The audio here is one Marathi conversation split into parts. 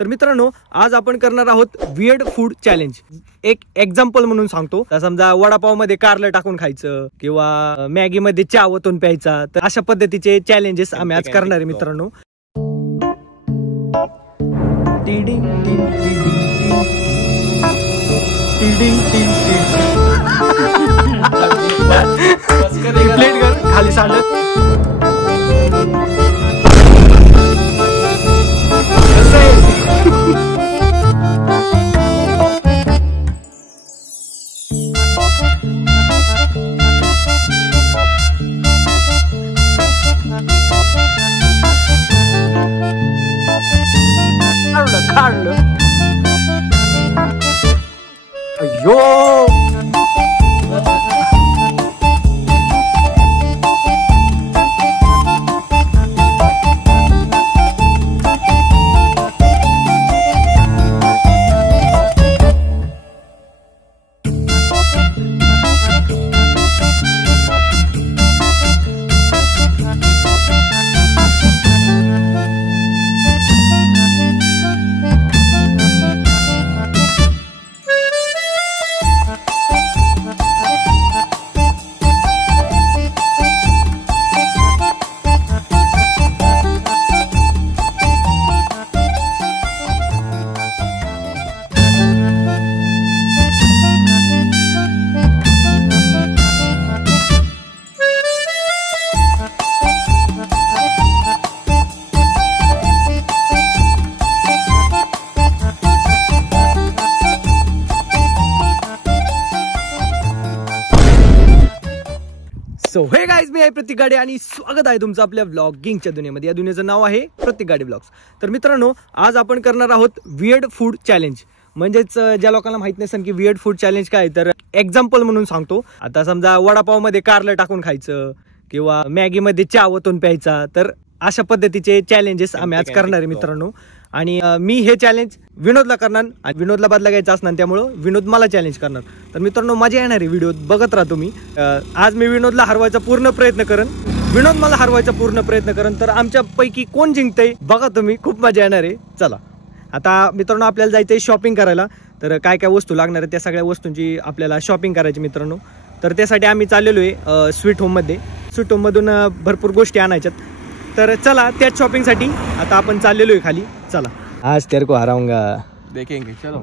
तर मित्रांनो, आज आपण करणार आहोत वियर्ड फूड चॅलेंज। एक एक्झाम्पल म्हणून सांगतो, तर समजा वडापाव मध्ये कारलं टाकून खायचं किंवा मॅगी मध्ये चहा ओतून प्यायचा, तर अशा पद्धतीचे चॅलेंजेस आम्ही आज करणार आहे मित्रांनो। प्लेट कर खाली सांडत Carlo. Ayo. So hey guys, मी आहे प्रतीक गाडे आणि स्वागत आहे तुमचं आपल्या व्लॉगिंगच्या दुनियेमध्ये। या दुनियेचं नाव आहे प्रतीक गाडे ब्लॉग्स। तर मित्रांनो, आज आपण करणार आहोत वियर्ड फूड चॅलेंज। म्हणजेच ज्या लोकांना माहित नसेल की वियर्ड फूड चॅलेंज काय, तर एक्झाम्पल म्हणून सांगतो। आता समजा वडापाव मध्ये कारलं टाकून खायचं किंवा मॅगी मध्ये चहा ओतून प्यायचा, तर अशा पद्धतीचे चॅलेंजेस आम्ही आज करणार आहे मित्रांनो। आणि मी हे चॅलेंज विनोदला करणार आणि विनोदला बदला घ्यायचा असणार, त्यामुळे विनोद मला चॅलेंज करणार। तर मित्रांनो, मजा येणार आहे व्हिडिओ बघत राहा तुम्ही। आज मी विनोदला हरवायचा पूर्ण प्रयत्न करेन, विनोद मला हरवायचा पूर्ण प्रयत्न करेन। तर आमच्यापैकी कोण जिंकतंय बघा तुम्ही, खूप मजा येणार आहे। चला आता मित्रांनो, आपल्याला जायचंय शॉपिंग करायला। तर काय काय वस्तू लागणार आहे त्या सगळ्या वस्तूंची आपल्याला शॉपिंग करायची मित्रांनो। तर त्यासाठी आम्ही चाललेलो आहे स्वीट होम मध्ये। स्वीट होम मधून भरपूर गोष्टी आणायच्यात। तर चला, त्याच शॉपिंग साठी आता आपण चाललेलो आहे खाली। चला, आज तेरे को हराऊंगा, देखेंगे, चलो।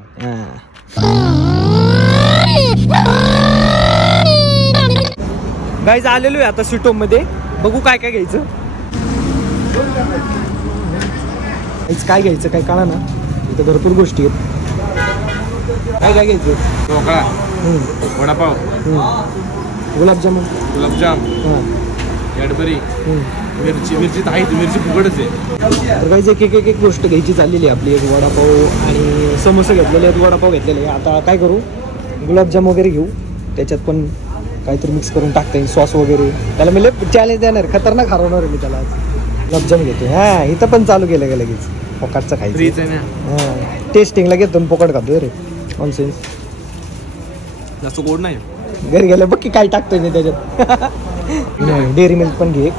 गाइस, आलेलो आहे आता स्वीट होम मध्ये। बघू काय काय घ्यायचं, काय घ्यायचं काय कळा ना। इथे भरपूर गोष्टी आहेत। काय काय घ्यायचं? ढोकळा, वडापाव, गुलाबजामुन, कॅडबरी, मिरची तर आहे, मिरची फुकटच आहे। तर गाइस, एक गोष्ट घ्यायची चाललेली आहे आपली। एक वडापाव आणि समोसे घेतलेले आहेत, वडापाव घेतलेले आहे। आता काय करू, गुलाबजाम वगैरे घेऊ, त्याच्यात पण काहीतरी मिक्स करून टाकता येईल, सॉस वगैरे। त्याला मी चॅलेंज देणार, खतरनाक हरवणार आहे मी त्याला आज। गुलाबजाम घेतो, हा इथं पण चालू केलं गेलं लगेच पोकाटचं खायचं। हा, टेस्टिंगला घेतो पोकट खातो रे, नॉनसेन्स। जास्त गोड नाही, घरी गेलं बघ की काय टाकतोय मी त्याच्यात। डेरी मिल्क पण घे।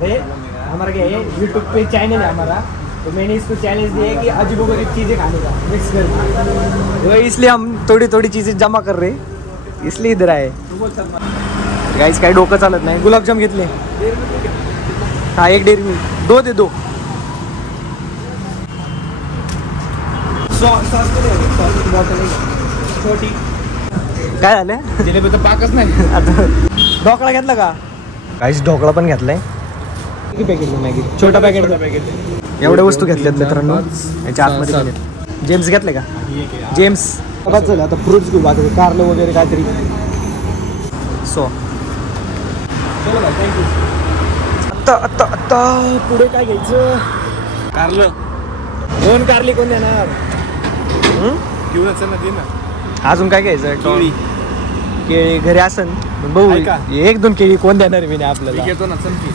हमारा क्या है, यूट्यूब पे चैनल है हमारा, तो मैंने इसको चैलेंज दिया है कि अजीबोगरीब चीजें खाने का, मिक्स करके। वही इसलिए हम थोड़ी थोड़ी चीजें जमा कर रहे, इसलिए इधर आए। गाइस, काही डोकं चालत नाही। गुलाबजाम घेतले, हा एक डेरी मिल्क दो दे दो। छोटी काय झालं, जिलेबी तर पाकच नाही। आता ढोकळा घेतला का? गाइस, ढोकळा पण घेतलाय। किती पॅकेट मॅगी? छोटा पॅकेट। एवढ्या वस्तू घेतल्यात मित्रांनो, याच्या आतमध्ये पण आहेत। जेम्स घेतले का? जेम्स बस झालं। आता फ्रुट्स घेऊ, बाकी कारलं वगैरे काहीतरी। सो आता आता आता पुढे काय घ्यायचं? कारलं, 2 कारली कोण देणार? घेऊन चल ना, दे ना। अजून काय घ्यायचं? केळी, केळी घरी असन भाऊ, 1-2 केळी कोण देणार मी आपल्याला? घेतो ना, चल की।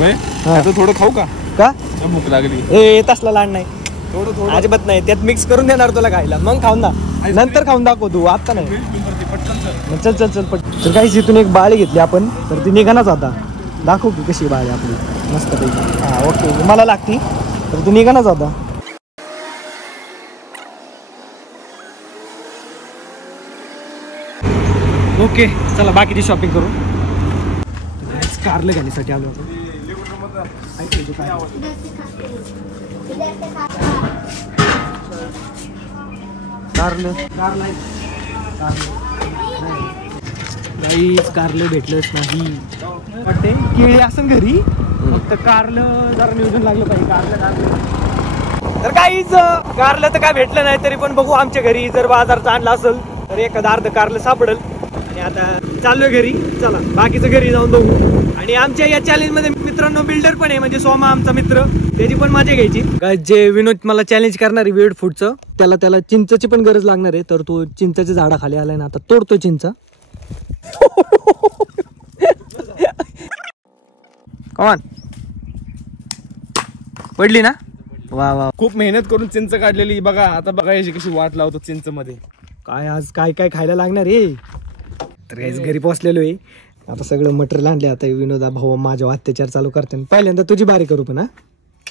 आता थोडं खाऊ का? भूक लागली। ए, तसला लाड नाही, थोडं थोडं अजिबात नाही। त्यात मिक्स करून देणार तुला खायला, मग खाऊन ना, नंतर खाऊन दाखव तू, आता नाही। चल चल चल पट। तर काही इथून एक बाळी घेतली आपण, तर ती निघानाच आता। दाखव की कशी बाळी आपली, मस्त पैकी। हा, ओके, मला लागती, तर ती निघानाच आता। ओके चला बाकीची शॉपिंग करू. कारलं घेण्यासाठी आलो होतो. कारलं भेटलंच नाही वाटते. केळी असं घरी फक्त कारलं जरा नियोजन लागलं पाहिजे. कारलं तर काहीच कारलं तर काय भेटलं नाही तरी पण बघू आमच्या घरी जर बाजारचा आणला असेल तर एखादं अर्ध कारलं सापडेल. आणि आता चाललोय घरी. चला बाकीचं घरी जाऊन बघू. आणि आमच्या या चॅलेंज मध्ये मित्रांनो बिल्डर पण आहे म्हणजे सोमा आमचा मित्र. त्याची पण मजा घ्यायची. जे विनोद मला चॅलेंज करणार आहे वेड फूडचं त्याला चिंचची पण गरज लागणार आहे. तर तो चिंचाच्या झाडाखाली आलाय ना आता तोडतो चिंचा. कमान पडली ना. वा वा खूप मेहनत करून चिंच काढलेली बघा. आता बघा याची कशी वाट लावतो चिंच मध्ये. काय आज काय काय खायला लागणार आहे. तर काहीच घरी पोहोचलेलो आहे. आता सगळं मटेरियल आणले. आता विनोदा भाऊ माझ्या अत्याचार चालू करते. पहिल्यांदा तुझी बारी करू पण. हा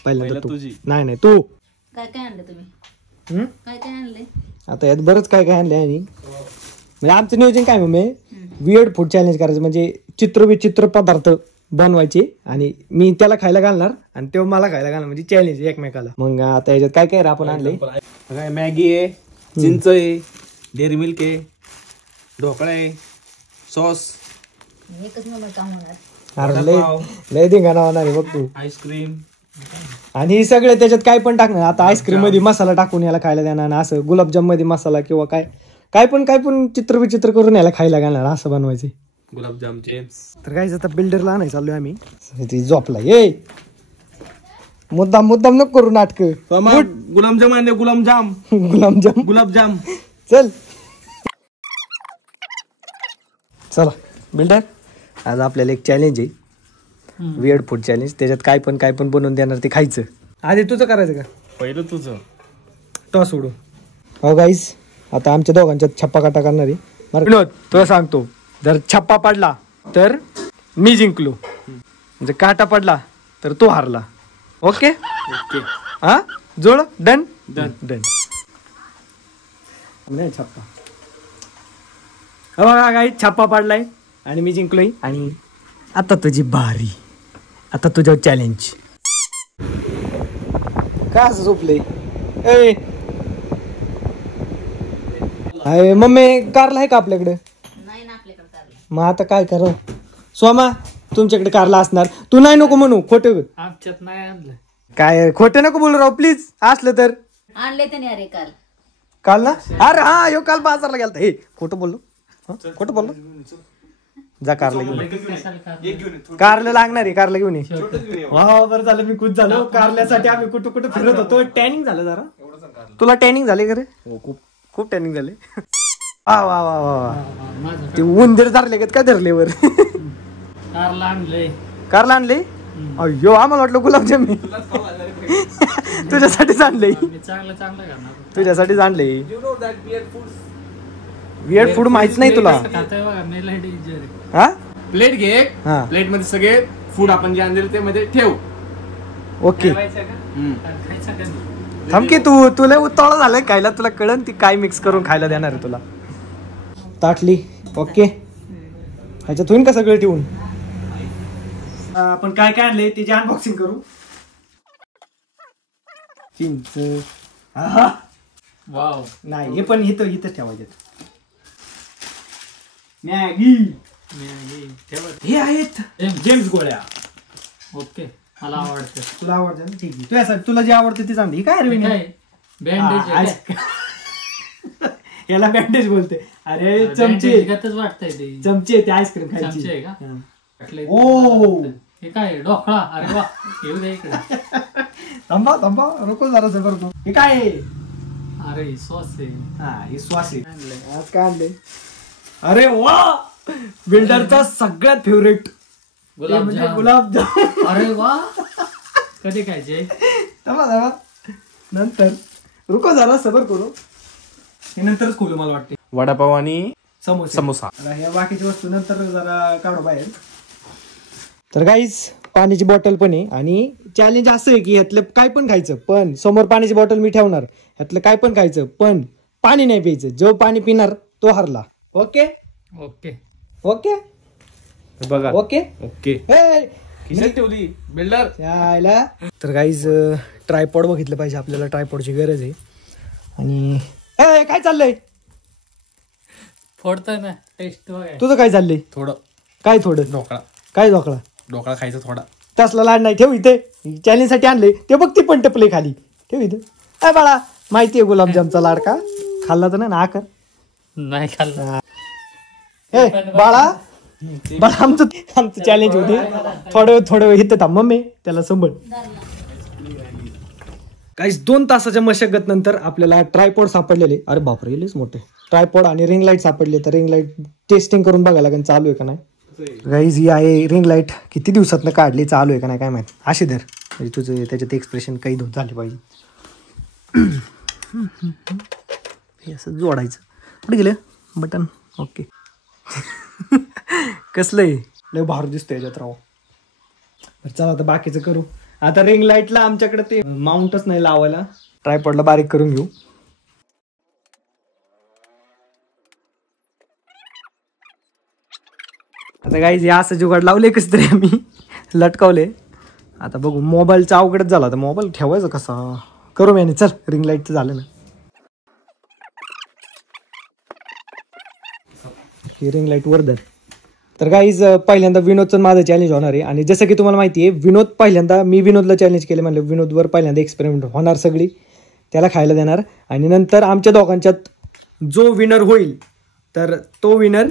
पहिल्यांदा तू. नाही तू काय काय आणलं तुम्ही. काय काय आणले आता यात बरंच काय काय आणले. आणि म्हणजे आमचं नियोजन काय मग वियर्ड फूड चॅलेंज करायचं म्हणजे चित्रविचित्र पदार्थ बनवायचे आणि मी त्याला खायला घालणार आणि तो मला खायला घालणार म्हणजे चॅलेंज एकमेकाला. मग आता याच्यात काय काय आपण आणले. मॅगी आहे, चिंच आहे, डेअरी मिल्क आहे, ढोकळा आहे, सॉस, एकच नंबर काम होणार. अरे लय धिंगाणा होणार आहे बघ तू. आईस्क्रीम आणि सगळे त्याच्यात काय पण टाकणार. आता आईस्क्रीम मध्ये मसाला टाकून याला खायला देणार. असं गुलाबजाम मध्ये मसाला किंवा काय पण चित्रविचित्र करून याला खायला घालणार असं बनवायचे गुलाबजाम चिप्स. तर काय आता बिल्डरला आणायला चाललोय आम्ही. ती झोपला ये मुद्दाम नको करू नाटक. गुलाबजाम आणले. गुलाबजाम चल चला बिल्डर आज आपल्याला एक चॅलेंज आहे वियर्ड फूड चॅलेंज. त्याच्यात काय पण बनवून देणार ते खायचं. आधी तुझं करायचं का पहिलं तुझं टॉस उडू. हो गाईस आता आमच्या दोघांच्यात छप्पा काटा करणार आहे. विनोद तुला सांगतो जर छप्पा पडला तर मी जिंकलो. जर काटा पडला तर तो हारला. ओके ओके हा जोड. Done done done. नाही छप्पा. हो गाई छप्पा पडलाय आणि मी जिंकलोय. आणि आता तुझी बारी. आता तुझ्या चॅलेंज. का असं झोपले मम्मी. कारला आहे का आपल्याकडे. नाही ना आपल्याकडे कारलं. मग आता काय करा. सोमा तुमच्याकडे कारला असणार. तू नाही नको म्हणू खोटं. आमच्यात नाही आणलं. काय खोटं नको बोलू राव प्लीज. असलं तर आणले त्याने अरे काल ना. अरे हा यो काल बाजारला गेलता. हे खोटं बोललो. खोटं बोललो. जा कारला घेऊन. कारला लागणार आहे. कारला घेऊन ये. वा बरं झालं मी खुश झालो. कारल्यासाठी आम्ही कुठं फिरत होतो. टॅनिंग झालं जरा. तुला टॅनिंग झाले का रे. खूप टॅनिंग झाले. वा वा वा वा. ते उंदीर धरले का धरलेवर. कारला आणले. अय्यो आम्हाला वाटलं गुलाबजाम. तुझ्यासाठीच आणले. तुझ्यासाठीच आणले. वियर्ड फूड माहित नाही तुला. हा प्लेट घे. प्लेट मध्ये सगळे फूड आपण जे आणले ते मध्ये ठेव. ओके थांब की तुला उतावळा झालाय खायला. तुला कळन ती काय मिक्स करून खायला देणार आहे तुला. ताटली ओके. ह्याच्यात होईन का सगळं ठेवून. आपण काय आणले त्याची अनबॉक्सिंग करू. चिंच. वाव नाही हे पण इथं ठेवायचे. मॅगी हे आहेत जेम्स गोळ्या. ओके मला आवडतं. तुला आवडतं ना ठीक आहे. तुझ्यासाठी तुला जे आवडते ते सांगते. काय रे बँडेज. याला बँडेज बोलते. अरे चमचे वाटतंय ते. चमचे ते आईस्क्रीम खायची. चमचे का. ओ हे काय ढोकळा. अरे वा येऊ दे इकडे. थांबा नको जरा करतो. हे काय आहे. अरे सॉस आहे. हा हे सॉस आहे. आज काय आणले. अरे वा बिल्डरचा सगळ्यात फेवरेट गुलाबजाम. अरे वा कधी खायचे. थांबा नंतर रुको जरा सबर करू. हे नंतरच खोलू मला वाटते. वडापाव आणि समोसा. ह्या बाकीची वस्तू नंतर जरा काढू बाहेर. तर गाईज पाण्याची बॉटल पण आहे. आणि चॅलेंज असं आहे की ह्यातलं काय पण खायचं पण समोर पाण्याची बॉटल मी ठेवणार. ह्यातलं काय पण खायचं पण पाणी नाही प्यायचं. जो पाणी पिणार तो हरला. ओके ओके ओके बघा ओके ओके ए, खिशात ठेवली बिल्डर. यायला. तर गाईज ट्रायपॉड बघितलं पाहिजे आपल्याला, ट्रायपॉडची गरज आहे. आणि ए, काय चाललंय फोडतोय ना टेस्ट बघाय. तुझं? काय चाललंय? थोडं काय थोडं? ढोकळा काय ढोकळा? ढोकळा खायचा थोडा. तसला लाड नाही, ठेव इथे. चॅलेंज साठी आणले ते बघ, ती पण टपले खाली. ठेव इथे. काय बाळा, माहितीये गुलाबजामचा लाडका खाल्ला तर नाही ना आकर? नाही खाल्लं. ए बाळा, बाळा आमचं चॅलेंज होते. थोडं वेळ इथं थांब मम्मी, त्याला संभळ. काही 2 तासाच्या मशगत नंतर आपल्याला ट्रायपॉड सापडलेले. अरे बापरे, लयच मोठे ट्रायपॉड आणि रिंग लाईट सापडले. तर रिंग लाईट टेस्टिंग करून बघायला लागेल चालू आहे का नाही. गाईज ही आहे रिंग लाईट, किती दिवसातनं काढली, चालू आहे का नाही काय माहित. अशी धर, म्हणजे तुझं त्याच्यात एक्सप्रेशन काही झाले पाहिजे. हे असं जोडायचं. कुठे गेलं बटन? ओके. कसलं आहे, लय भारी दिसतंय याच्यात राव. बरं चला आता बाकीचं करू. आता रिंग लाईटला आमच्याकडे ते माउंटच नाही लावायला, ट्रायपॉडला बारीक करून घेऊ. आता गाईज या असं जुगाड लावले कस तरी आम्ही लटकावले. आता बघू, मोबाईलचा अवघडच झाला तर मोबाईल ठेवायचा कसा करू मी. चल रिंग लाईटचं झालं ना, ही रिंग लाईट वर धर. तर गाईज पहिल्यांदा विनोदचं माझं चॅलेंज होणार आहे. आणि जसं की तुम्हाला माहिती आहे, विनोद पहिल्यांदा, मी विनोदला चॅलेंज केलं म्हणजे विनोदवर पहिल्यांदा एक्सपेरिमेंट होणार सगळी, त्याला खायला देणार. आणि नंतर आमच्या दोघांच्यात जो विनर होईल तर तो विनर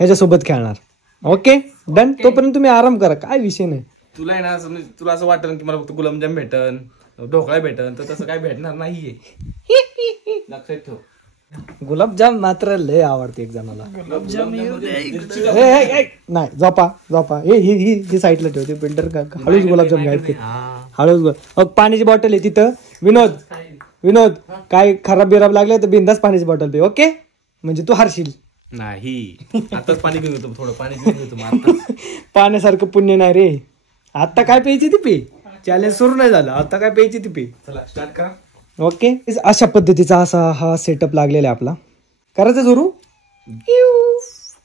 ह्याच्यासोबत खेळणार. Okay done. तोपर्यंत तुम्ही आराम करा, काय विषय नाही. तुला आहे ना, तुला असं वाटतं की मला फक्त गुलाबजाम भेटन, ढोकळा भेटन, तर तसं काय भेटणार नाहीये. लक्षात ठेव. गुलाबजाम मात्र लय आवडते एक जणाला. नाही झोपा ही साईडला ठेवते. बिल्डर हळूच गुलाबजाम घ्यायचे, हळूच. पाण्याची बॉटल आहे तिथं. विनोद काय खराब बिराब लागलं तर बिंदास पाण्याची बॉटल पे. ओके, म्हणजे तू हारशील नाही. आताच पाणी घेऊन येतो, थोडं पाणी घेऊन येतो. पाण्यासारखं पुण्य नाही रे. आता काय प्यायची ती पे, चॅलेंज सुरू नाही झालं, आता काय प्यायची ती पे. चला स्टार्ट करा. ओके, अशा पद्धतीचा असा हा सेटअप लागलेला आहे आपला. करायचं सुरू.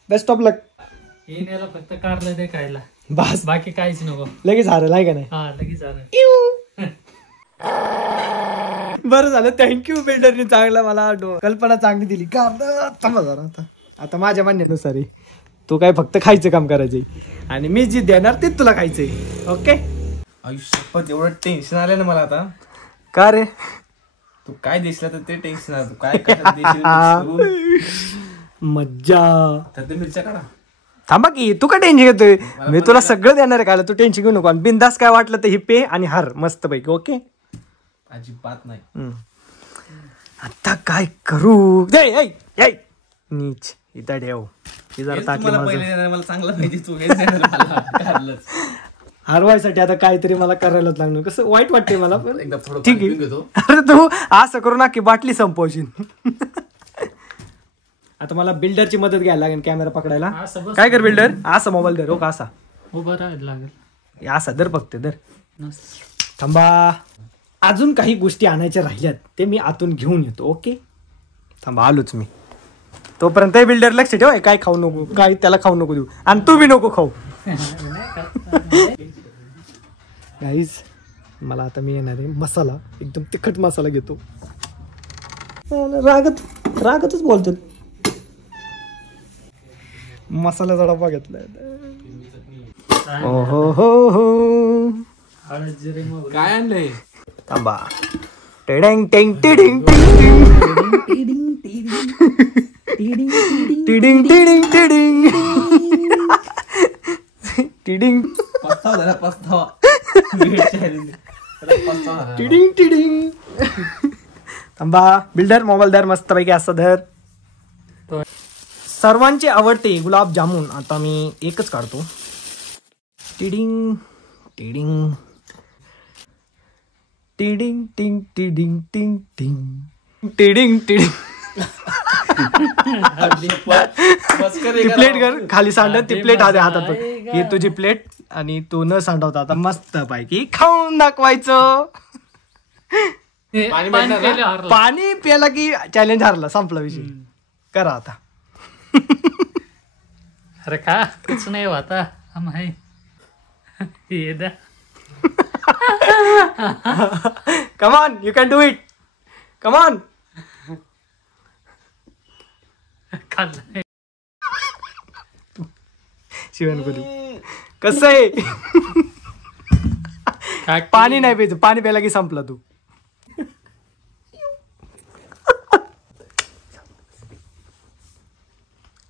बेस्ट ऑफ लक. येण्याला फक्त कारलं ते खायला, बस बाकी काहीच नको. लगेच हारेल आहे का नाही. हा लगेच झालं. बरं झालं, थँक्यू बिल्डरने चांगला मला कल्पना चांगली दिली. आता माझ्या म्हणण्यानुसार तू काय फक्त खायचं काम करायचंय आणि मी जी देणार तेच तुला खायचंय. ओके. आयुष्यात एवढं टेन्शन आलं ना मला आता. का रे? तू काय देशील तर ते टेन्शन आलं. तू काय देशील मज्जा. तर ते मिरच्या काढा. थांबा की, तू काय टेन्शन घेतोय? मी तुला सगळं देणार आहे खायला, तू टेन्शन घेऊ नको. आणि बिंदास काय वाटलं तर ही पे आणि हार मस्त पैकी. ओके, अजिबात नाही. आता काय करू? नीच इथं ठेव. मला चांगलं पाहिजे. तू हेच देणार मला. हरवायसाठी आता काहीतरी मला करायलाच लागणार. कसं वाईट वाटते मला, पण एकदा थोडं ठीक पाणी आहे. पिऊन घेतो. अरे तू असं करू ना की बाटली संपवशील. आता मला बिल्डरची मदत घ्यायला लागेल कॅमेरा पकडायला. काय कर बिल्डर, असा मोबाईल धर. हो का, असा उभं राहायला लागेल. असा धर फक्त धर. थांबा, अजून काही गोष्टी आणायच्या राहिल्यात, ते मी आतून घेऊन येतो. ओके थांबा, आलोच मी. तोपर्यंत बिल्डर लक्ष ठेव, काय खाऊ नको, काय त्याला खाऊ नको देऊ, आणि तू बी नको खाऊ. गाईज मला आता मी येणार आहे मसाला, एकदम तिखट मसाला घेतो. रागतच बोलतो. मसाला जरा बघितलाय. हो हो हो. काय आणलंय? थांबा. टेडिंग टिंग टिडिंग टिंग टिडिंग टिडिंग टिडिंग टिडिंग पस्तावा. टिडिंग टिडिंग. थांबा बिल्डर, मोबाईल धर मस्त पैकी असं धर. सर्वांचे आवडते गुलाबजामुन. आता मी एकच काढतो. टिडिंग टिडिंग टिडिंग टिंग टिडिंग टिंग टिंग टिडिंग टिडिंग. ती प्लेट कर खाली सांडत, ती प्लेट हातात बघ. ही तुझी प्लेट आणि तू न सांडवता आता मस्त पैकी खाऊन दाखवायचं. पाणी प्याला की चॅलेंज हारला, संपला विषय. करा आता. अरे का कुछ नाही होता हम है ये द्या come on you can do it come on. खाल्लं शिवण करू कसं आहे. काय पाणी नाही प्यायचं, पाणी प्यायला की संपला तू.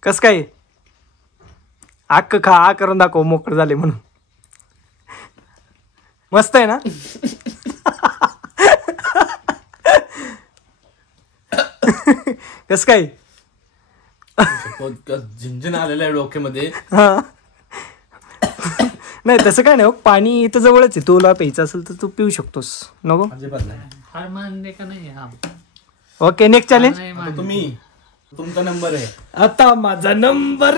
कस काय अक्क खा आ करून दाखव मोकळ झाले म्हणून. मस्त आहे ना. कस काय झिंजन आलेलं आहे डोक्यामध्ये. हा नाही तसं काय नाही हो, पाणी इथं जवळच आहे, तुला प्यायचं असेल तर तू पिऊ शकतोस नको. अजिबात नाही. हार मानले का नाही हा ओके नेक्स्ट चॅलेंज. नाही आता मानले. तुम्ही तुमचा नंबर आहे. आता माझा नंबर.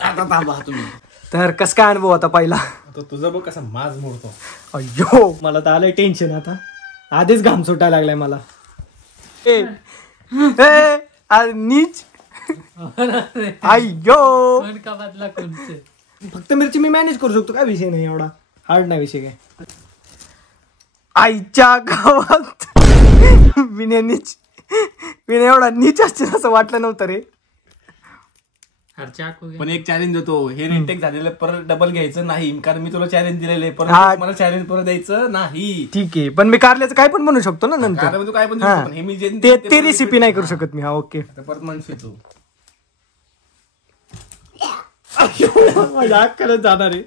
आता थांबा तुम्ही. तर कस काय अनुभव होता पहिला. आता तुझं बघ कसा माज मोडतो. अय्यो मला तर आलंय टेन्शन आता, आधीच घाम सुटायला लागलाय मला. ए ए नीच अय्यो. पण का बदला कोणते फक्त मिरची मी मॅनेज करू शकतो, काय विषय नाही एवढा हार्ड नाही विषय काय. आईच्या गावात विने एवढा नीच असतील असं वाटलं नव्हतं रे. अरे चाकू घे. पण एक चॅलेंज देतो, हे रिटेक झालेलं परत डबल घ्यायचं नाही, कारण मी तुला चॅलेंज दिलेलं आहे. हा. परत मला चॅलेंज परत द्यायचं नाही. ठीक आहे पण मी कारल्याचं काय पण बनवू शकतो ना नंतर. कारण तू काय पण हा. देऊ शकतो, पण हे मी जे ते रेसिपी नाही करू शकत मी. हा ओके. आता परत म्हणशील तू. मजाक करत जाणार आहे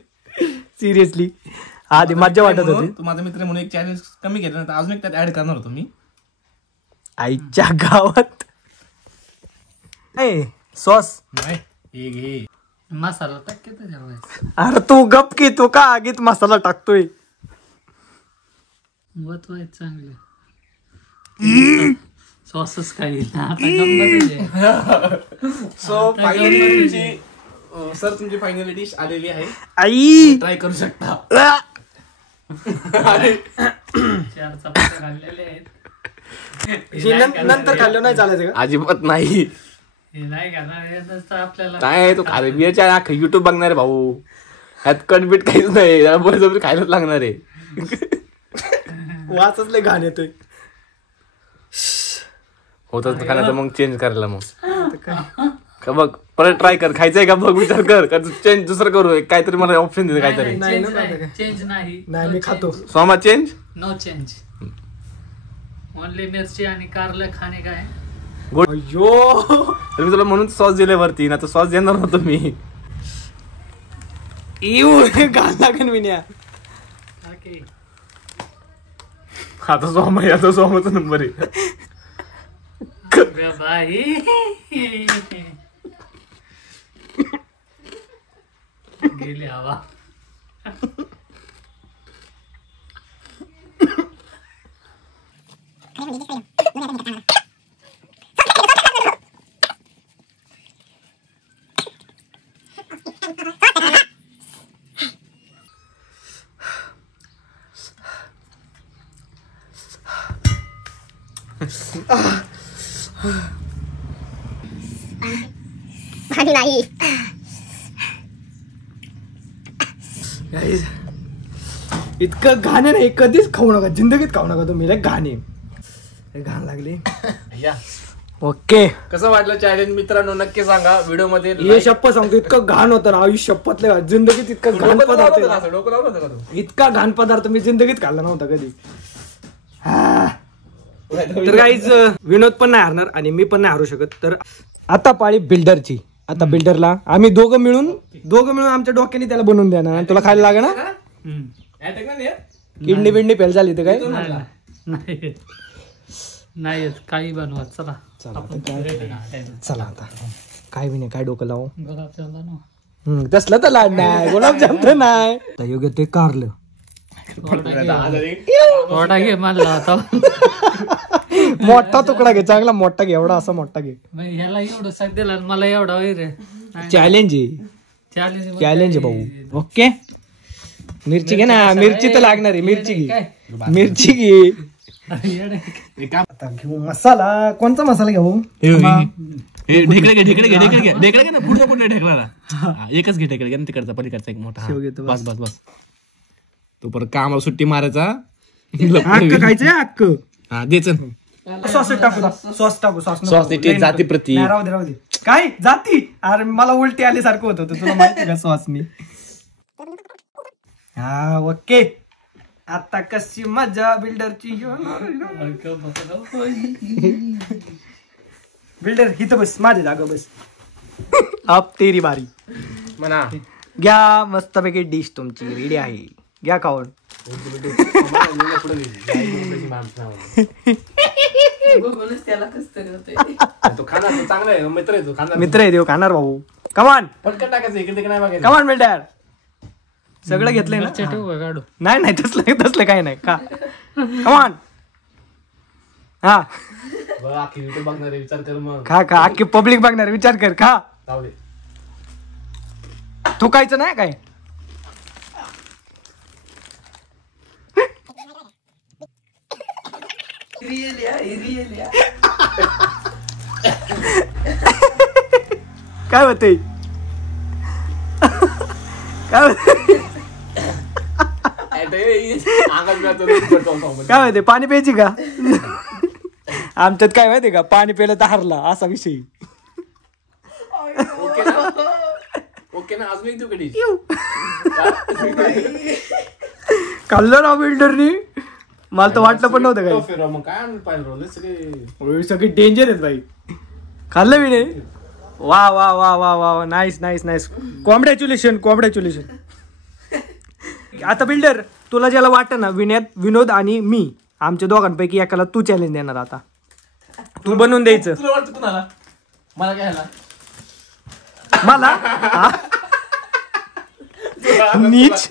सिरियसली. आधी मज्जा वाटत होती. तू माझा मित्र म्हणून एक चॅलेंज कमी केलं ना, अजून एक त्यात ऍड करणार होतो मी. आईच्या गावात सॉस. नाही हे घे. मसाला टाक की त्याच्यावर. अरे तू गप की, तू का आगीत मसाला टाकतोय. वतवायचं चांगलं सॉसच काही आता गंमत सो फायनली तुमची सर तुमची फायनली डिश आलेली आहे. आई ट्राय करू शकता. चार चपात्या घाललेले आहेत. नंतर खाल्लं नाही चालायचं का. अजिबात नाही. हे नाही खाणार हे नसतं आपल्याला. काय तू खारेबियाच्या युट्यूब बघणार आहे भाऊ. ह्यात कटबीट काहीच नाही, त्याला बळजबरी खायलाच लागणार आहे. वाचच लय घाण येतोय. होतच का नाही तर मग चेंज करायला मग का बघ परत ट्राय कर. खायचंय का बघ, विचार कर का चेंज दुसरं करू. काहीतरी मला ऑप्शन दे काहीतरी. चेंज नाही नाही मी खातो. सोमा चेंज. No change. ओनली मिरची आणि कारलं खाणे काय. अय्यो तर मी तुला म्हणून सॉस दिले वरती, ना तर सॉस देणार नव्हतो मी. घाण लागेल विन्या. ओके आता सोमाचा नंबर आहे. बाई गेली हवा. पाणी नाही. इतकं घाण आहे नाही, कधीच खाऊ नका, जिंदगीत खाऊ नका तुम्ही. लय घाण आहे, घाण लागली. ओके कसं वाटलं चॅलेंज मित्रांनो नक्की सांगा व्हिडिओ मध्ये. हे शपथ सांगतो इतकं घाण होतं ना आयुष्य शपथले जिंदगीत. इतकं घाण पदार्थ डोकं लावलं होतं का तू? इतका घाण पदार्थ मी जिंदगीत खाल्ला नव्हता कधी. तर काहीच विनोद पण नाही हारणार आणि मी पण नाही हारू शकत. तर आता पाळी बिल्डरची. आता बिल्डरला आम्ही दोघं मिळून आमच्या डोक्याने त्याला बनवून द्या ना. तुला खायला लागे ना. किडनी बिडनी फेल झाली तर काय नाही नाही काही बनवा. चला चला आता काय, चला आता काय बी नाही, काय डोकं लावू. गुलाबजाम बनवा. तसलं तर लाड नाही, गुलाबजाम तर नाही. योग्य ते कारलं थोडा घे म्हणला आता. मोठा तुकडा घे, चांगला मोठा घे, एवढा असा मोठा घे. ह्याला एवढं साथ दिला आणि मला एवढा वैर. चॅलेंज आहे भाऊ. ओके मिरची घे ना, मिरची तर लागणार आहे. मिरची घे. आता घेऊ मसाला. कोणता मसाला घेऊ. ढेकळे ना पुढचा पुढे ढेकळा एकच घे ढेकळे ना तिकडचा पलीकडचा एक मोठा शेव घेतो, बस बस बस तो परत कामाला सुट्टी मारायचा अक्क खायचंय अक्क. हा देच सॉस टाकू सॉस टाकू सॉस नको. सॉस ते जाती प्रती नाही, राहू दे काय जाती. अरे मला उलटी आल्यासारखं होत होतं तुला माहिती का सॉसनी. हा ओके. आता कशी मजा बिल्डरची. बिल्डर इथं बस माझ्या जागा बस. अब तेरी बारी म्हणा घ्या. मस्तपैकी डिश तुमची रेडी आहे. घ्या खाऊन. तो खाणार तो चांगला आहे मित्र आहे तो खाणार मित्र आहे देव खाणार भाऊ. कमान पटकन टाकायचं इकडे नाही बघायचं कमान बिल्डर. सगळं घेतलंय ना. ठेवू का काढू? नाही तसलं काही नाही का. कमान हा बघ आखी युट्यूब बघणार आहे विचार कर मग खा अख्खी पब्लिक बघणार विचार कर खा. जाऊ दे थुकायचं नाही काय. काय होते काय होते काय माहिती पाणी प्यायची का. आमच्यात काय माहिती का पाणी प्यायला तर हरला असा विषय. ओके ना अजून एक तू कधी खाल्लं ना बिल्डरनी. मला तर वाटलं पण नव्हतं काय. मग काय आणलं पाहिजे सगळे डेंजर आहेत भाई. खाल्लं मी नाही. वा वा वा वा वा नाईस नाईस नाईस. कॉंग्रॅच्युलेशन. आता बिल्डर तुला ज्याला वाटतं ना विनोद आणि मी आमच्या दोघांपैकी एकाला तू चॅलेंज देणार. आता तू बनवून द्यायचं. तुला वाटतं कुणाला मला घ्यायला मला नीच.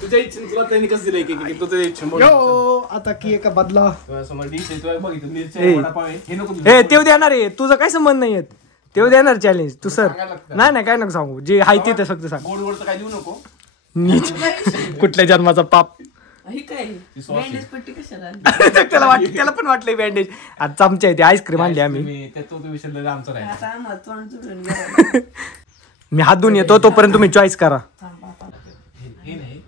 तुझ्या इच्छेने तुला त्यांनी कसं दिलंय की तुझं इच्छा यो आता की एका बदला. समोर डिश आहे तुला बघितलं ए. मिरची वडापाव आहे हे नको हे तेव देणार आहे. तुझं काय संबंध नाही येत. तेव देणार चॅलेंज तू सर. नाही काय नको सांगू. जे आहे ते फक्त सांग. गोड गोड तर काय देऊ नको नीच. कुठल्या जन्माचा पाप. त्याला वाटत त्याला पण वाटलंय बँडेज. आज चमचा आहे ते आईस्क्रीम आणली आम्ही. विषय आमचं राहील मी हात धुवून येतो तोपर्यंत तुम्ही चॉईस करा. हे नाही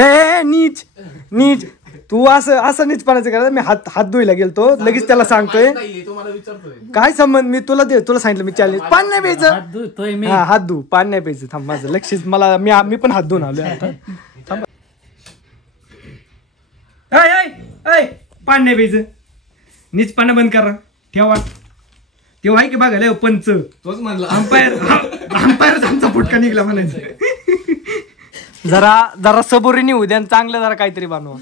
ए नीच नीच. तू असं नीचपणाचं करा. मी हात धुवायला गेलतो लगेच त्याला सांगतोय तुम्हाला विचारतोय काय संबंध. मी तुला सांगितलं मी चॅलेंज. पाणी नाही प्यायचं. हात धुतोय मी. हा हात धु. पाणी नाही प्यायचं. थांब माझं लक्षच मला मी पण हात धुवून आलोय आता. थांब. पाणी नाही प्यायचं. नीच पाणी बंद करा. ठेवा तेव्हा आहे की बघायला पंच तोच म्हणला अंपायर आमचा फुटका निघला म्हणायचं. जरा सबुरीने उद्या चांगलं जरा काहीतरी बनवा.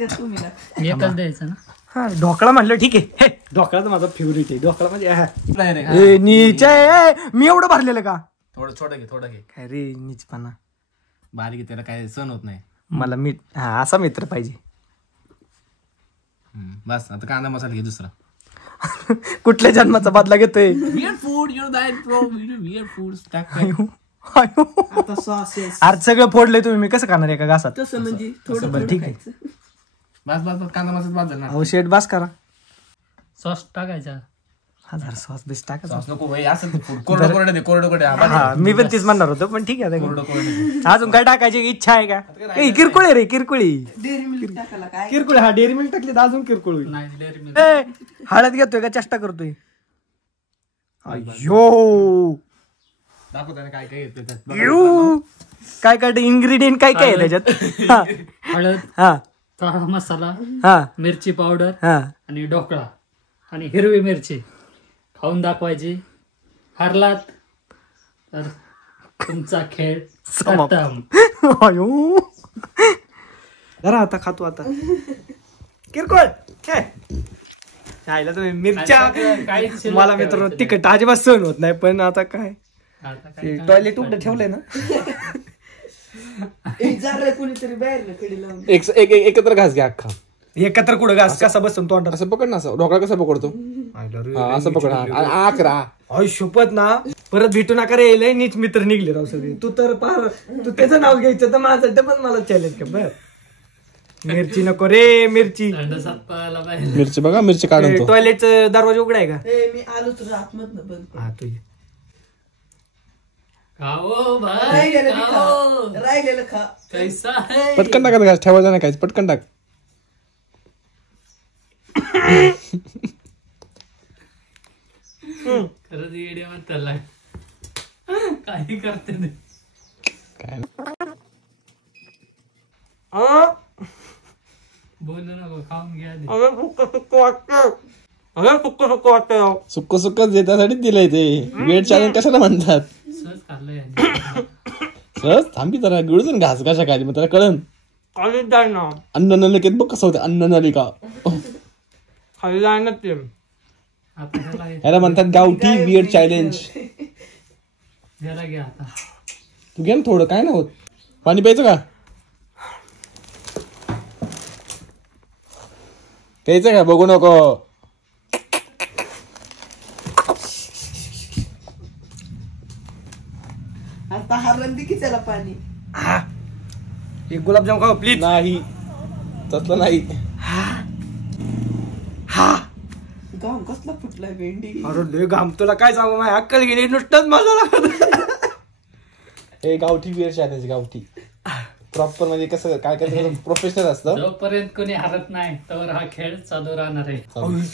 एकच द्यायचं ना. हा ढोकळा म्हटलं ठीक आहे. हे ढोकळा तर माझा फेवरेट आहे. ढोकळा म्हणजे नाही रे नीच मी एवढं भरलेलं का. थोडं घे काय रे नीचपणा. बारीक त्याला काय सण होत नाही मला हा असा मित्र पाहिजे. बस आता कांदा मसाला घे दुसरा. कुठल्या जन्माचा बदला घेतोय. Weird food your diet bro weird foods टाक अरे सगळं फोडलंय तुम्ही. मी कसं खाणार एका घासात. तसं म्हणजे बरं ठीक आहे. बस कांदा मसाला बाद झाला अहो शेट बास करा. सॉस टाकायचा. हजार सॉस बेस टाका. सॉस नको भाई असं फूड कोरडं दे कोरडं हा मी पण तीच म्हणणार होतो पण ठीक आहे. कोरडं अजून काय टाकायची इच्छा आहे का. किरकोळ आहे रे किरकोळी. डेअरी मिल्क टाकायला काय किरकोळ. हा डेअरी मिल्क टाकली तर अजून किरकोळ. नाही डेअरी मिल्क. हळद घेतोय का चेष्टा करतोय. अयो दाखव त्याने काय काय येतं त्यात. काय इन्ग्रेडियंट काय आहे त्याच्यात. हा हळद, हा काळा मसाला, हा मिरची पावडर हा आणि ढोकळा आणि हिरवी मिरची खाऊन दाखवायची. हारलात तर तुमचा खेळ समाप्त. खतम. अयो जरा आता खातो आता किरकोळ काय खायला तुम्ही मिरच्या. मला मित्र तिखट अजिबात सहन होत नाही पण आता काय टॉयलेट उघडं ठेवलंय ना. जरा कोणीतरी बाहेर ना कडे लावून एकत्र घास घ्या अख्खा. एकत्र कुठं घास कसा बसून तोंडात. असं पकड ना असं ढोकळा कसा पकडतो असं पकड आकरा. अय शपथ ना परत भेटू नका रे. लय नीच मित्र निघले राव सगळे. तू तर पार तू त्याचं नाव घ्यायचं तर माझं पण मला चॅलेंज कर बर. मिरची नको रे मिरची. थंडसात पळायला पाहिजे. मिरची बघा, मिरची काढून तो. टॉयलेटचा दरवाजा उघडा आहे का? ए मी आलो तुझं आतमधनं बंद कर. हा तू ये. खाओ भाई राहिलेलं बी खाओ. खा. राहिलेलं खा. कैसा है पटकन टाकत घास, ठेवायचं नाही, काहीच पटकन टाक. खरंच येडे म्हणताला काही करते नाही. काय बोलू नको, खाऊन घ्या आधी. सुक्क सुक्कच त्यासाठीच दिलंय ते. वेट चॅलेंज कशाला म्हणतात? सहज खाल्लंय यांनी. सहज थांबी जरा, गिळून घास कशा खाली, मग त्याला कळन. अन्न नलिकेत बघ कसं होतं, अन्न नलिका. आता ह्याला घे. याला म्हणतात गावठी वियर्ड चॅलेंज. ह्याला घ्या आता. तू घे ना थोडं, काय नाही होत. पाणी प्यायचं का? प्यायचं का? बघू नको. आता हरण दे की त्याला पाणी. एक गुलाबजाम खाऊ प्लीज. नाही, तसलं नाही. गाव कसला फुटलाय भेंडी. अरे लय घाम, तुला काय सांगू, माझी अक्कल गेली नुसतंच मला लागत. हे गावठी वियर्ड चॅलेंज, गावठी प्रॉपर म्हणजे कसं काय काय प्रोफेशनल असतं. जोपर्यंत कोणी हरत नाही तर हा खेळ चालू राहणार आहे.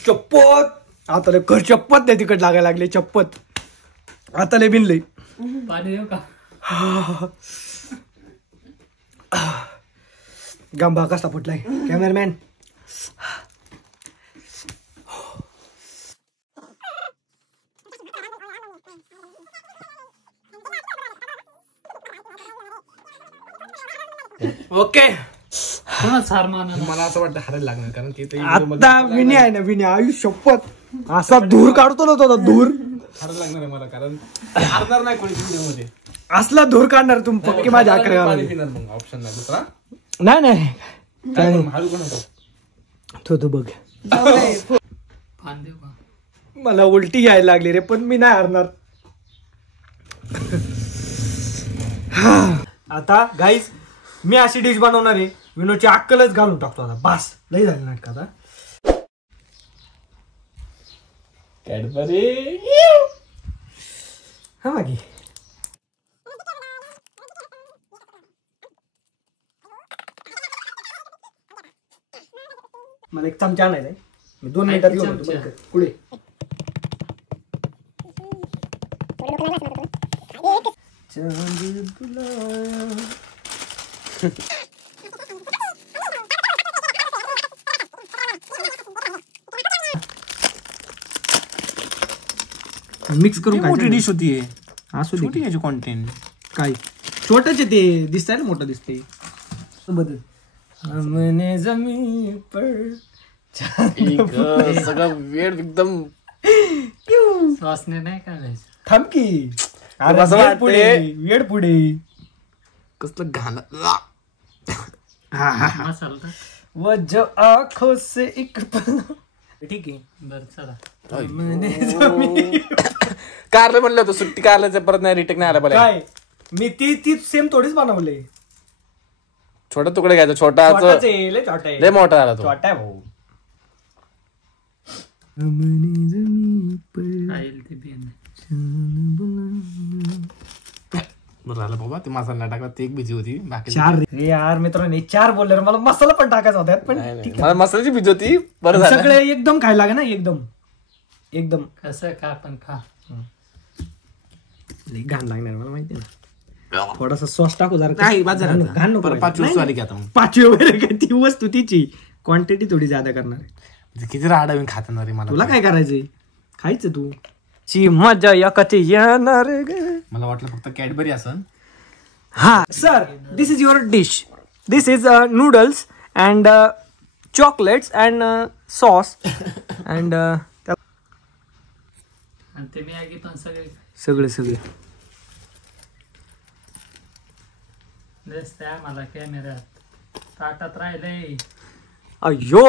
चप्पत आता लय कर, चप्पत नाही तिकट लागायला लागले, चप्पत आता लय बिनलय. पाणी देऊ का? गांबा कसा फुटलाय कॅमेरामॅन. ओके, कोणाच हार माना. मला असं वाटतं हारायला लागणार, कारण की ते आता विनी आहे ना, विनी आयुष्य शपथ असा धूर काढतो ना तो धूर. हारायला लागणार आहे मला, कारण हारणार नाही कोणी व्हिडिओ मध्ये. असला धूर काढणार तुम्ही पक्की माझ्या अकरा. पाणी पिणार मग, ऑप्शन नाही दुसरा. नाही नाही काय करू, हारू का नको? तो बघ, पान देऊ का? मला उलटी यायला लागली रे, पण मी नाही हारणार. आता गाईज मी अशी डिश बनवणार आहे, विनोदची अक्कलच घालून टाकतो आता. बास लई झाली नाटक आता. कॅडबरी. हा मागे मला एक चमचा आणायचा आहे, मी 2 मिनिटात घेऊन येतो. बंद कर. पुढे मिक्स करून मोठी डिश होती, असू छोटी याची कॉन्टेंट. काय छोटच आहे ते, दिसतंय ना मोठं दिसतंय. बदल हमने जमीन पर सगळं वेळ एकदम. श्वासने नाही काढायचं. थांब की, तुला असं वेळ वाटतंय? पुढे, वेळ पुढे. कसलं घाण. मसाला टाक. वो जो आंखों से एक ठीक आहे. बरं चला. कारलं म्हणलं होतं, सुट्टी कारल्याचं परत नाही, रिटेक नाही आला पाहिजे. काय मी ती सेम थोडीच बनवले. छोटा तुकडा घ्यायचा, छोटा छोटाच आहे, लय छोटा आहे. लय मोठा झाला तो. छोटा आहे भाऊ. खाईल ते बिन. बरं झालं बाबा, ते मसाला नाही टाकला, ते एक भीजी होती. बाकी 4 रे यार मित्रांनो, 4 बोलले रे. मला मसाला पण टाकायचा होता पण नाही, ठीक मला मसाल्याची भीजी होती. बरं आहे. झालं. सगळे एकदम खायला लागे ना, एकदम एकदम कसं खा पण खा. लई घाण लागणार मला माहिती ना. थोडासा सॉस टाकू जरा. नाही, बाजार घाण- घाण नको परत व्हायला. 5 वस्तू आली की आता मग. 5 वगैरे काय, ती वस्तू तिची क्वांटिटी थोडी ज्यादा करणार आहे. म्हणजे किती राडावीन खाताना रे मला. तुला काय करायचंय, खायचं तू. ची मजा या कधी येणार ग. मला वाटलं फक्त कॅडबरी असं. हा sir, this is your dish. This is noodles and chocolates and sauce and आणि ते मॅगी पण सगळे सगळे सगळे. दिसतंय मला कॅमेऱ्यात. ताटात राहिले. अयो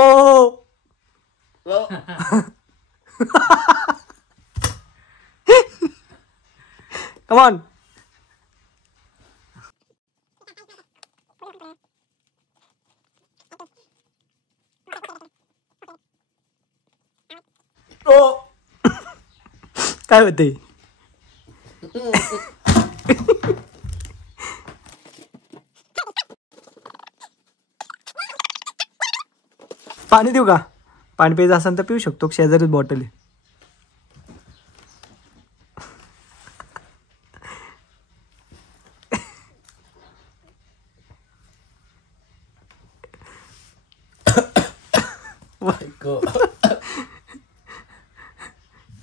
कम ऑन. काय होते? पाणी देऊ का? पाणी प्यायचं असेल तर पिऊ शकतो, शेजारीच बॉटल आहे.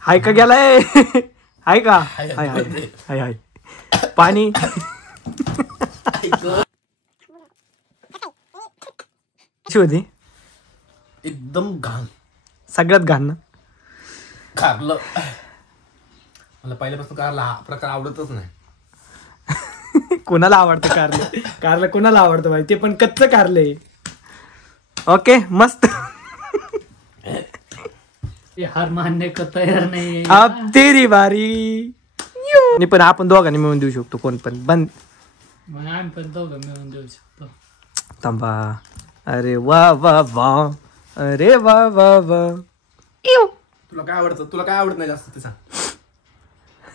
हाय का गेलाय? हाय का? हाय हाय हाय हाय. पाणी कशी होती? एकदम घाण, सगळ्यात घाण ना. कारलं. मला पहिल्यापासून कारला हा प्रकार आवडतच नाही. कोणाला आवडतं कारलं? कारलं कोणाला आवडतं भाई, ते पण कच्चं कारलं. ओके मस्त. ये हार मानने को तयार नाही. अब तेरी बारी. नाही पण आपण दोघांनी मिळून देऊ शकतो, कोण पण. बंद. मग आम्ही पण दोघं मिळून देऊ शकतो. थांबा. अरे वा वा वा, अरे वा वा वा. तुला काय आवडतं? तुला काय आवडत नाही जास्त ते सांग.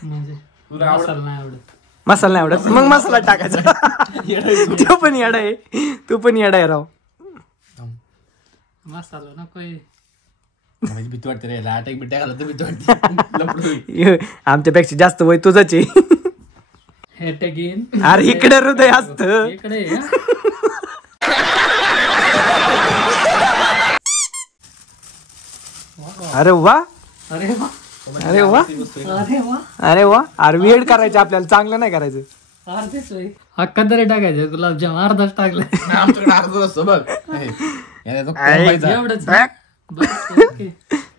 म्हणजे तुला आवडत मसाला नाही आवडत. मसाला नाही आवडत, मग मसाला टाकायचा. तो पण येडा आहे, तू पण येडा आहे राव. मसाला नकोय. माझी भीती वाटते रे, अटॅक बिटॅक आला तर भीती वाटते. आमच्यापेक्षा जास्त वय तुझंच आहे. हे टेकीन. अरे इकडे हृदय असत. इकडे अरे वा, अरे वा, अरे वा, अरे वा. अरे वा. अरे वेड करायचं आपल्याला, चांगलं नाही करायचं. अर्धेच होय. अख्खा तरी टाकायचं, गुलाबजाम अर्धाच टाकलं. आमच्याकडे अर्धा असतो बघ. एवढंच. बस, ओके.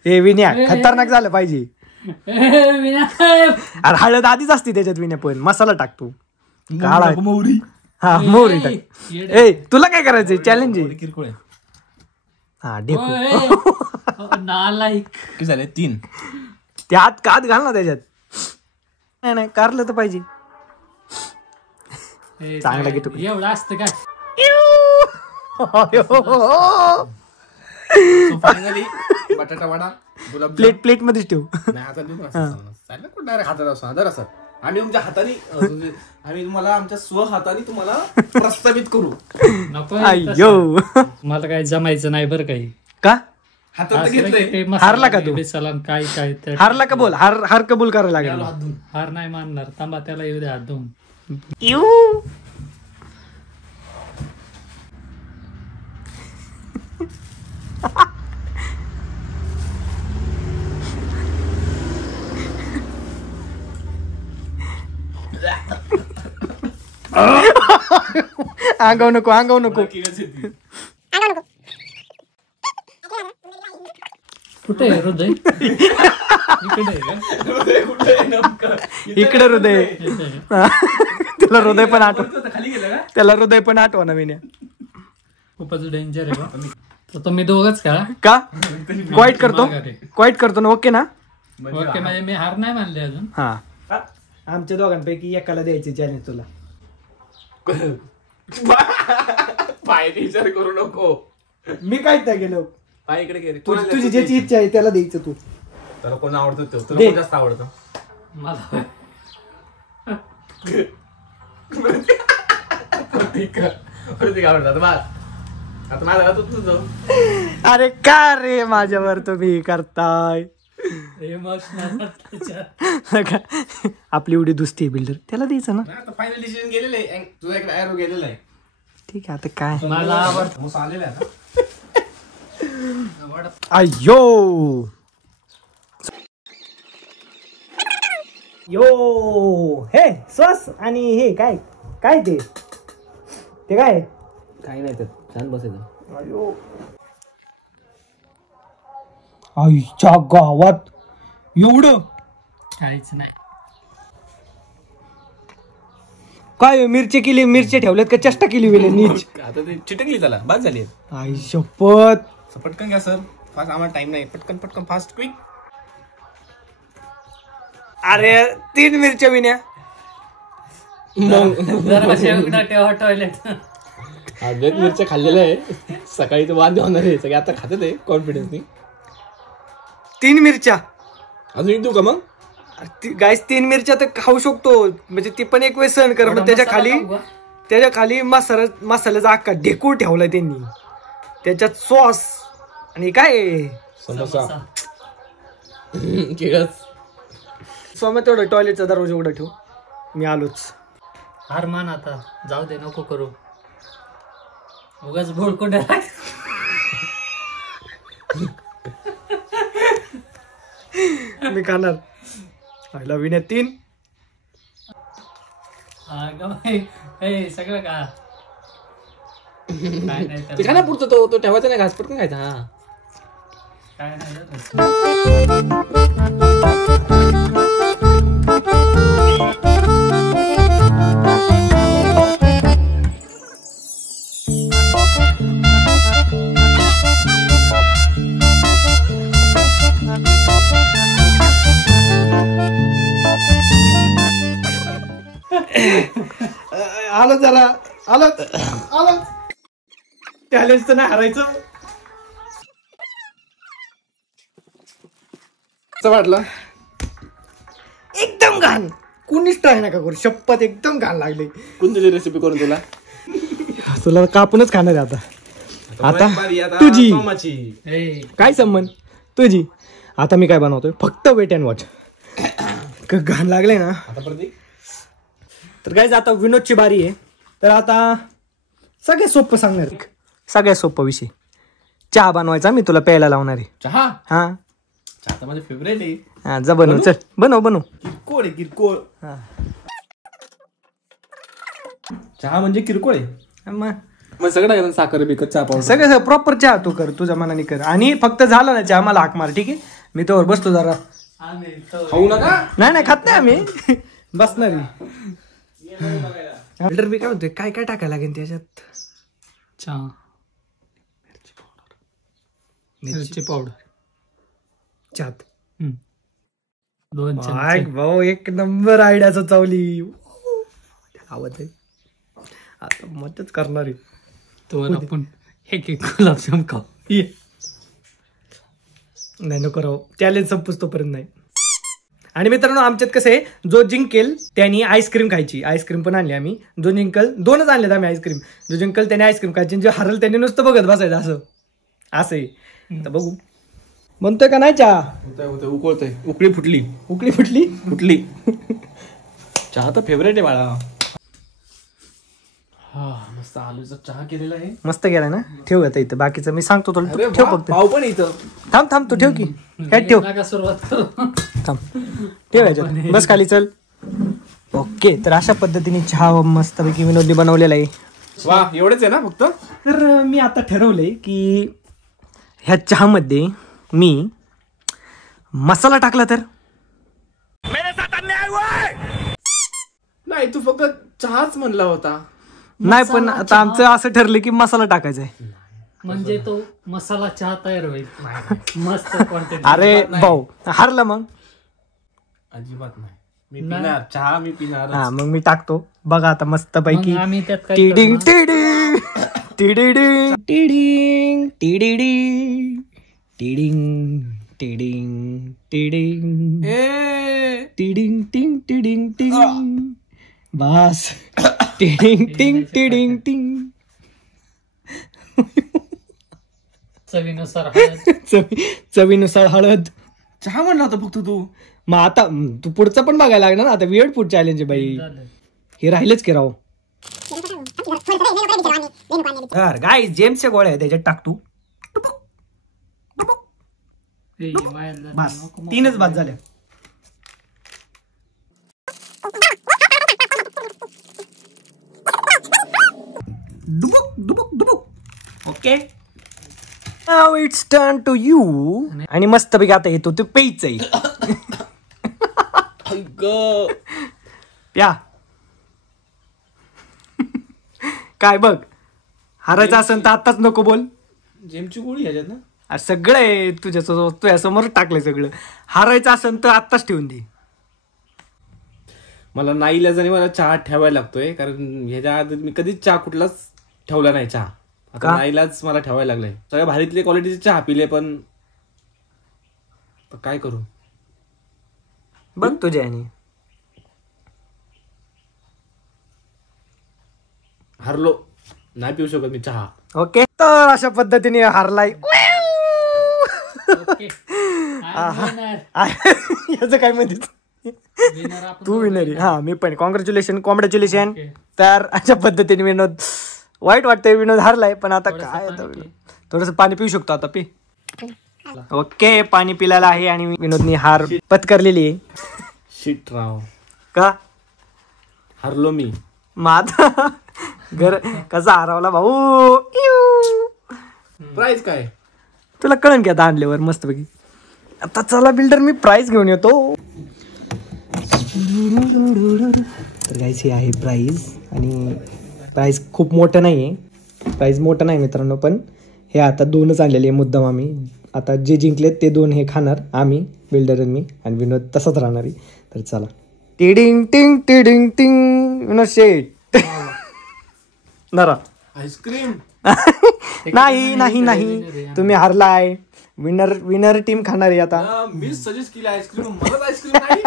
हे विन्या खतरनाक झालं पाहिजे. अरे हळद आधीच असते त्याच्यात विन्या, पण मसाला टाकतो काळा. मोहरी. हा मोहरी टाक. ए तुला काय करायचंय? चॅलेंज आहे. किरकोळ आहे. हा डेको. नालायक. किती झाले? 3. ते हात घाल ना त्याच्यात. नाही नाही कारलं तर पाहिजे. चांगला की तू. एवढं असतं काय? फायनली बटाटा वडा, गुलाबजाम प्लेट मध्येच ठेव. नाही आता देऊ ना. चालेल कुठं डायरेक्ट हातात असं आदर असं आम्ही तुमच्या हाताने आम्ही तुम्हाला आमच्या स्वहाताने तुम्हाला प्रस्तावित करू. नको. अय्यो. मला काय जमायचं नाही बरं काही. का हातात घेतलंय. हारला का तू? चला काय काय ते. हारला का बोल. हार कबूल करायला लागेल. हार नाही मानणार. थांबा त्याला येऊ द्या हात धुवून. अंगाव नको. कुठे आहे हृदय? इकडे आहे का? इकडे हृदय. त्याला हृदय पण आठव. खाली गेलं का? त्याला हृदय पण आठवा ना विन्या. खूपच डेंजर आहे बा. तर तुम्ही दोघच खेळा. का क्वाईट करतो ना? ओके ना? ओके. म्हणजे मी हार नाही मानले अजून. हा. आमच्या दोघांपैकी एकाला द्यायचे चॅलेंज तुला. पाय विचार करू नको. मी काय त्या गेलो. पाय इकडे गेले. तुझी ज्याची इच्छा आहे त्याला द्यायचं तू. त्याला कोण आवडतं तो? तुला दे. कोण जास्त आवडतं? मला प्रतीक आवडतात. बस आता माझा तुझं. अरे का रे माझ्यावर तुम्ही करताय? आपली एवढी दुसती आहे बिल्डर, त्याला द्यायचं ना. आता फायनल डिसिजन गेलेलं आहे. तुझा इकडे एरो गेलेला आहे. ठीक आहे आता काय. मला आवडतं. मुसा आलेला आहे आता. अय्यो यो हे सॉस आणि हे काय काय ते काय काही नाही तर छान बसायचं. अयो आईच्या गावात एवढं काहीच नाही. काय मिरच्या ठेवल्यात का चेष्टा केली वेळे नीच. आता ते चिटकली त्याला बाद झाली. आई शपथ. पटकन घ्या सर, फास्ट. आम्हाला टाइम नाही. पटकन फास्ट क्विक. अरे 3 मिरच्या विन्या. टॉयलेट आज मिरच्या खाल्लेल्या आहे. सकाळी तर वाद होणार आहे सगळे. आता खाते ते कॉन्फिडन्सनी. 3 मिरच्या अजून एक देऊ का मग? गाईस 3 मिरच्या तर खाऊ शकतो, म्हणजे ती पण एक वेळ सहन कर. पण त्याच्या खाली मसाल्याचा अख्खा ढेकूळ ठेवलाय त्यांनी, त्याच्यात सॉस आणि काय समोसा. सोमा तेवढं टॉयलेटचा दरवाजा उघडा ठेव, मी आलोच. हार मान आता, जाऊ दे, नको करू उगाच भोळकोंड्या. मी खाणार. पहिला विनय 3. सगळं का काय नाही ते खा ना पुढचं, तो ठेवायचा नाही, घास पटकन खायचा. हा काय नाही. आलो जरा, आलो. चॅलेंज तर नाही हरायचं. कसं वाटलं? एकदम घाण, कुणीच ट्राय नका करू, शपथ एकदम घाण लागली. कोणती रेसिपी करून तुला? तुला कापूनच खाणार आहे आता तुझी. काय संबंध तुझी? आता मी काय बनवतोय, फक्त वेट अँड वॉच. घाण लागले ना. तर काय, आता विनोदची बारी आहे. तर आता सगळ्यात सोपं सांगणार, सगळ्यात सोपं विषय, चहा बनवायचा. मी तुला प्यायला लावणार आहे चहा. हा, चहा तर माझे फेवरेट आहे. हा, जा बनव, चल बनव. किरकोळ आहे, किरकोळ. चहा म्हणजे किरकोळ आहे. मग सगळं साखर बिकत चहा पावडर सगळं प्रॉपर चहा तू कर, तुझ्या मनाने कर. आणि फक्त झालं ना चहा, मला हाक मार, ठीक आहे? मी तोवर बसतो जरा. खाऊ नका. नाही खात नाही आम्ही, बसणार. फिल्टर बी काय म्हणतोय, काय काय टाकायला लागेल त्याच्यात? चहा, मिरची पावडर, चहात 2 चमचे. भाऊ एक नंबर आयडियाचं चावली. आवाज आहे आता, मदत करणार आहे. तो आपण एक गुलाबजाम खाऊ. नाही नको राहू, चॅलेंज संपूस तोपर्यंत नाही. आणि मित्रांनो, आमच्यात कसं आहे, जो जिंकेल त्यांनी आईस्क्रीम खायची. आईस्क्रीम पण आणली आम्ही. जो जिंकल, 2च आणलेत आम्ही आईस्क्रीम. जो जिंकल त्याने आईस्क्रीम खायची, जो हरल त्याने नुसतं बघत बसायचं. असं आहे. तर बघू म्हणतोय का नाही चहा. उकळतोय, उकळी फुटली. चहा तर फेवरेट आहे बाळा. हा, मस्त आलूचा चहा केलेला आहे. मस्त गेलाय ना. ठेव आता इथं, बाकीचं मी सांगतो तुला. तू ठेव फक्त. पाव पण इथं. थांब तू ठेव की. काय ठेव, नका सुरुवात करू. थांब ठेव याच्यात. बस खाली, चल. ओके, तर अशा पद्धतीने चहा मस्तपैकी विनोदनी बनवलेला आहे. वा, एवढेच आहे ना फक्त. तर मी आता ठरवलंय की ह्या चहामध्ये मी मसाला टाकला तर. नाही, तू फक्त चहाच म्हणला होता. नाही, पण आता आमचं असं ठरलं की मसाला टाकायचा आहे. म्हणजे तो मसाला चहा तयार होईल. मस्त क्वांटिटी. अरे भाऊ, हारला मग. अजिबात नाही, मी पिणार चहा, मी पिणार. हा, मग मी टाकतो. बघा आता मस्त पैकी. मग आम्ही त्यात काय टिडिंग करणार? टिडिंग टिडिंग टिडिंग टिडिंग टिडिंग टिडिंग टिडिंग टिंग टिडिंग टिंग. बस. टिडिंग टिंग टिडिंग टिंग. चवीनुसार हळद. चवीनुसार हळद. चहा म्हणला होता फक्त तू. मग आता तू पुढचं पण बघायला लागणार आता. वियर्ड फूड चॅलेंज आहे बाई, झालं. हे राहिलेच की राव. गाईस, जेम्सच्या गोळ्या आहे, त्याच्यात टाक तू. ए, बाहेर जा. बस, नको, 3च बाद झाल्या. Okay, now it's turn to you. आणि मस्त पैकी आता येतो ते पेच आहे. प्या. काय बघ, हारायचं असेल तर आताच नको बोल. जेमची गोळी ह्याच्यात ना. अरे सगळं आहे तुझ्या समोर टाकलंय सगळं. हारायचं असेल तर आत्ताच ठेवून दे. मला नाईलाजाने मला चहा ठेवायला लागतोय, कारण ह्याच्या आधी मी कधीच चहा कुठलाच ठेवला नाही. चहा आता नाईलाज मला ठेवायला लागलाय. सगळ्या भारीतले क्वालिटीचे चहा पिले, पण काय करू. बघ तुझ्या ह्यानी. हरलो नाही पिऊ शकत मी चहा. ओके, तर अशा पद्धतीने हारलाय. ओके याचं काय म्हणते विनर आपण तू विनर आहे. हा मी पण कॉंग्रॅच्युलेशन. ओके. तर अशा पद्धतीने विनोद, वाईट वाटतंय विनोद हारलाय, पण आता थोडंसं काय पाणी पी. थोडस पाणी पिऊ शकतो आता. पी. ओके, पाणी पिलेलं आहे आणि विनोदनी हार पत्करलेली आहे. शिट राव, का हरलो मी. माझा घर कसा हरवला भाऊ. प्राइस काय? तुला कळन की आता आणल्यावर मस्त पैकी. आता चला बिल्डर, मी प्राइस घेऊन येतो. तर गाईस हे आहे प्राइस, आणि प्राइस खूप मोठं नाही आहे. प्राइस मोठं नाही मित्रांनो, पण हे आता 2च आणलेले आहे मुद्दाम आम्ही. आता जे जिंकलेत ते 2 हे खाणार आम्ही, बिल्डर आणि मी, आणि विनोद तसाच राहणार आहे. तर चला. टिडिंग टिंग टिडिंग टिंग. विनोद शेट नरा. आईस्क्रीम नाही नाही नाही, तुम्ही हारलाय. विनर टीम खाणार आहे आता. मी सजेस्ट केली आईस्क्रीम, मलाच आईस्क्रीम नाही.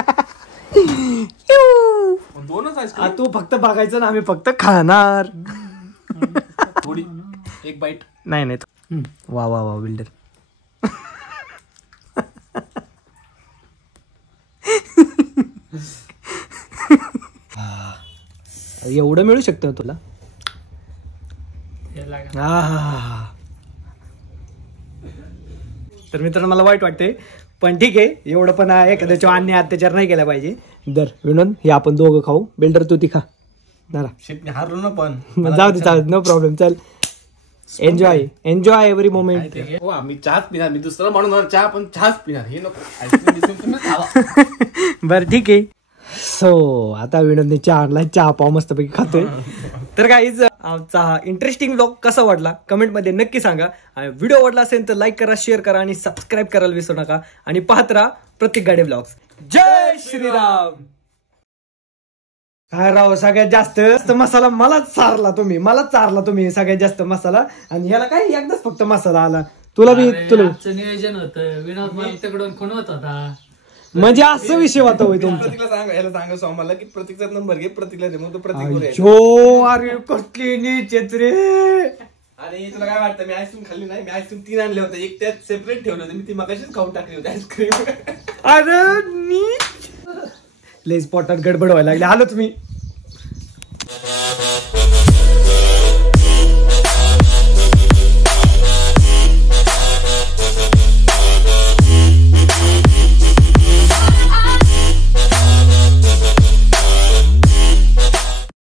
2च आईस्क्रीम. तू फक्त बघायचं ना, आम्ही फक्त खाणार. थोडी एक बाईट. नाही नाही. वा वा वा बिल्डर. एवढं मिळू शकतं तुला. हे लागा. तर मित्रांनो मला वाईट वाटतंय, पण ठीक आहे. एवढं पण एखाद्याच्या अन्याय अत्याचार नाही केला पाहिजे. दर विनोद, हे आपण दोघं खाऊ. बिल्डर तू ती खा ना. शिट, मी हारलो ना पण. जाऊ दे चालेल, नो प्रॉब्लेम. चल, एन्जॉय एन्जॉय एव्हरी मोमेंट. हो, मी चहाच पिणार. मी दुसरा म्हणून चहा, पण चहाच पिणार. हे नको आईस्क्रीम तुम्ही खावा. बरं ठीक आहे. सो आता विनोदने चहा आणला, चहा पाव मस्तपैकी खातोय. तर गाईज, आमचा हा इंटरेस्टिंग व्लॉग कसा वाटला कमेंटमध्ये नक्की सांगा. व्हिडिओ आवडला असेल तर लाईक करा, शेअर करा आणि सबस्क्राईब करायला विसरू नका. आणि पाहत राहा प्रत्येक गाडी व्लॉग्स. जय श्रीराम. काय राव, सगळ्यात जास्त मसाला मलाच चारला तुम्ही सगळ्यात जास्त मसाला. आणि ह्याला काय एकदाच फक्त मसाला आला. तुला बी अरे, तुला आजचं नियोजन होतं, विनोद मला तिकडून खुणवत होता. म्हणजे असं विषय होता होय तुमचा. प्रतीकला सांगा, याला सांगा सोमाला की प्रतीकचा नंबर घे, प्रतीकला दे, मग तो प्रतीक. जो अरे कसली नीचेत रे. आणि तुला काय वाटतं, मी आईस्क्रीम खाल्ली नाही. मी आईस्क्रीम 3 आणले होते, एक त्यात सेपरेट ठेवले होते. मी ती मगाशीच खाऊन टाकली होती आईस्क्रीम. अरे नीच लय स्पॉटात गडबड व्हायला लागली. आलो तुम्ही.